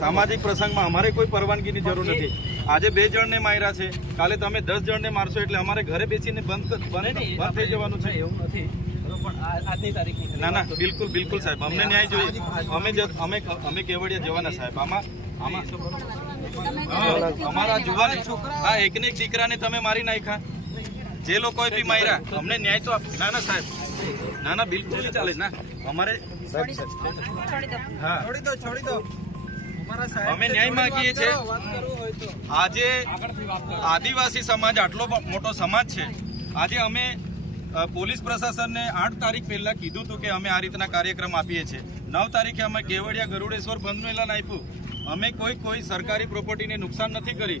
સામાજિક પ્રસંગમાં અમારે કોઈ પરવાનગીની જરૂર નથી આજે બે જણને માર્યા છે કાલે તમે દસ જણને મારશો એટલે અમારે ઘરે બેસીને બંધ બને બંધ થઈ જવાનું છે એવું નથી ના ના બિલકુલ બિલકુલ સાહેબ અમને ન્યાય જોઈએ અમે અમે અમે કેવડિયા જવાના સાહેબ આમાં આમાં અમારા જુવાની હા એકને એક દીકરાને તમે મારી નાખ્યા જે લોકોએ બી માર્યા અમને ન્યાય તો ના ના સાહેબ ના ના બિલકુલ ચાલે ના અમારે હા છોડી દો છોડી દો અમે ન્યાય માંગીએ છીએ આજે આદિવાસી સમાજ આટલો મોટો સમાજ છે આજે અમે પોલીસ પ્રશાસનને આઠ તારીખ પહેલાં કીધું હતું કે અમે આ રીતના કાર્યક્રમ આપીએ છીએ નવ તારીખે અમે કેવડિયા ગરુડેશ્વર બંધનું એલાન આપ્યું અમે કોઈ કોઈ સરકારી પ્રોપર્ટીને નુકસાન નથી કરી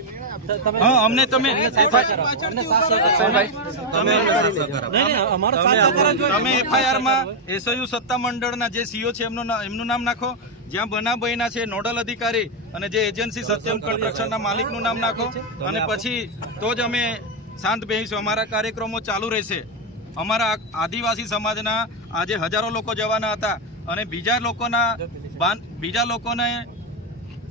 હા અમને તમે તમે એફઆઈઆર માં એસયુ સત્તા મંડળના જે સીઓ છે એમનું એમનું નામ નાખો જ્યાં બનાબઈના છે નોડલ અધિકારી અને જે એજન્સી સત્યમ કન્સ્ટ્રક્શનના માલિકનું નામ નાખો અને પછી તો જ અમે શાંત બેસીશું અમારા કાર્યક્રમો ચાલુ રહેશે અમારા આદિવાસી સમાજના આજે હજારો લોકો જવાના હતા અને બીજા લોકોના બીજા લોકોને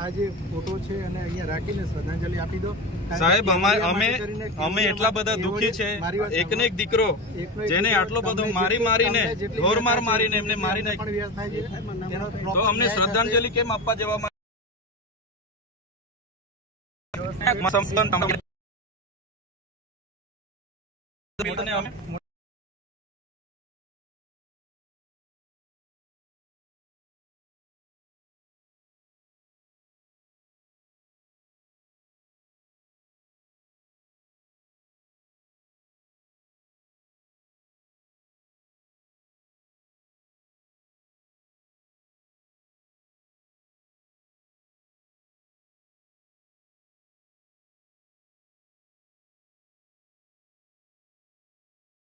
આ મારી મારીને ઢોરમાર મારીને એમને મારી નાખી તો અમને શ્રદ્ધાંજલિ કેમ આપવા જવા